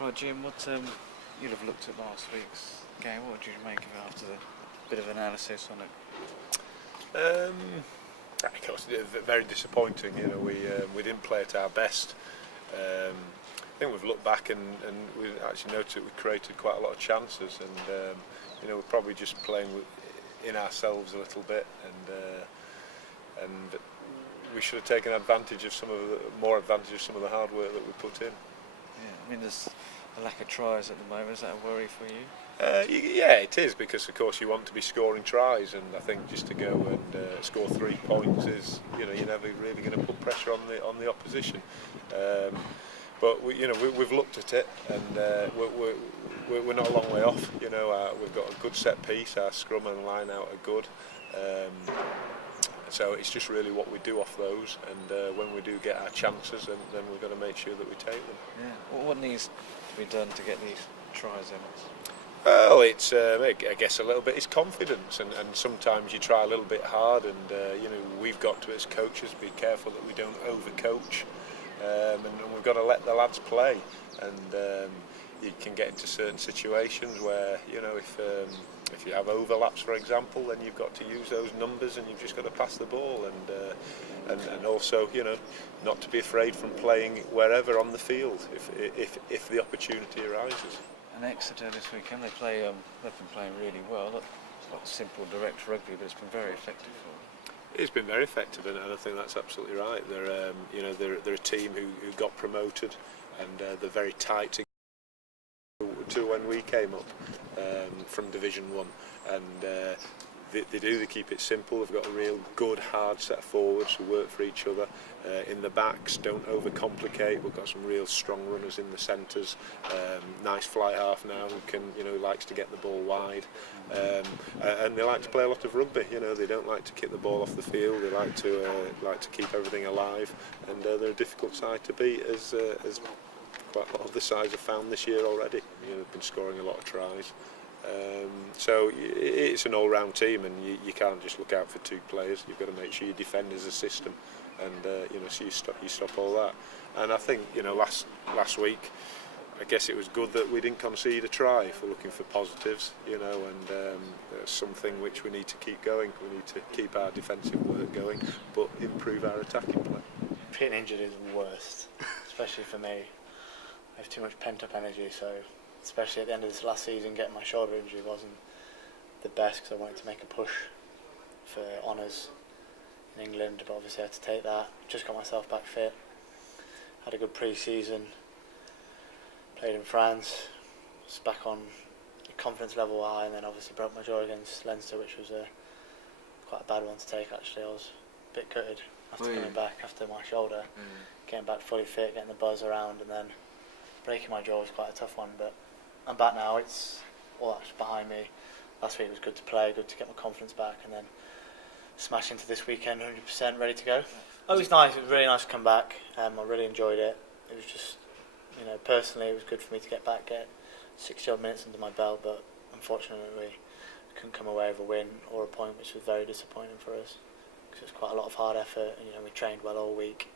Right, Jim, you'd have looked at last week's game. What did you make of it after the bit of analysis on it? Of course, very disappointing. We didn't play at our best. I think we've looked back and we actually noticed that we created quite a lot of chances, and we're probably just playing in ourselves a little bit, and we should have taken advantage of more advantage of some of the hard work that we put in. Yeah, I mean, there's a lack of tries at the moment. Is that a worry for you? Yeah, it is, because of course you want to be scoring tries, and I think just to go and score 3 points is, you're never really going to put pressure on the opposition. But we've looked at it, and we're not a long way off. We've got a good set piece. Our scrum and line out are good. So it's just really what we do off those, and when we do get our chances, then we've got to make sure that we take them. Yeah. Well, what needs to be done to get these tries in? Well, it's I guess a little bit is confidence, and sometimes you try a little bit hard, and we've got to, as coaches, be careful that we don't overcoach, and we've got to let the lads play, and you can get into certain situations where if you have overlaps, for example, then you've got to use those numbers, and you've just got to pass the ball, and also not to be afraid from playing wherever on the field if the opportunity arises. And Exeter this weekend, they've been playing really well. It's not simple, direct rugby, but it's been very effective for them. It's been very effective, and I think that's absolutely right. They're a team who got promoted, and they're very tight to when we came up from Division 1, and they keep it simple. They've got a real good hard set of forwards who work for each other. In the backs, don't overcomplicate. We've got some real strong runners in the centres. Nice fly half now who likes to get the ball wide, and they like to play a lot of rugby. They don't like to kick the ball off the field. They like to keep everything alive, and they're a difficult side to beat, as quite a lot of the sides have found this year already. They've been scoring a lot of tries. So it's an all-round team, and you can't just look out for 2 players. You've got to make sure you defend as a system, and so you stop all that. And I think last week, I guess it was good that we didn't concede a try, if we're looking for positives, and that's something which we need to keep going. We need to keep our defensive work going, but improve our attacking play. Being injured is the worst, especially for me. I have too much pent-up energy, so especially at the end of this last season, getting my shoulder injury wasn't the best, because I wanted to make a push for honours in England, but obviously I had to take that. Just got myself back fit, had a good pre-season, played in France, was back on the confidence level high, and then obviously broke my jaw against Leinster, which was quite a bad one to take actually. I was a bit gutted after coming back after my shoulder, getting back fully fit, getting the buzz around, and then breaking my jaw was quite a tough one, but I'm back now. It's all that's behind me. Last week was good to play, good to get my confidence back, and then smash into this weekend 100% ready to go. Oh, it was nice. It was really nice to come back. I really enjoyed it. It was just, personally, it was good for me to get back, get 60 odd minutes under my belt, but unfortunately we couldn't come away with a win or a point, which was very disappointing for us, because it was quite a lot of hard effort, and we trained well all week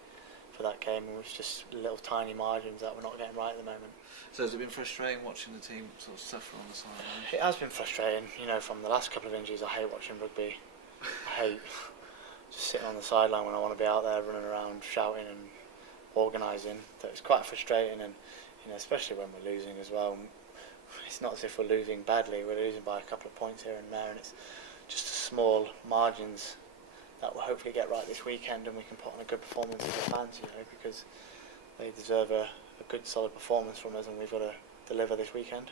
for that game, and it was just little tiny margins that we're not getting right at the moment. So has it been frustrating watching the team sort of suffer on the sideline? It has been frustrating. From the last couple of injuries, I hate watching rugby. I hate just sitting on the sideline when I want to be out there running around, shouting and organising. So it's quite frustrating, and especially when we're losing as well. It's not as if we're losing badly. We're losing by a couple of points here and there, and it's just small margins that we'll hopefully get right this weekend, and we can put on a good performance for the fans, because they deserve a good solid performance from us, and we've got to deliver this weekend.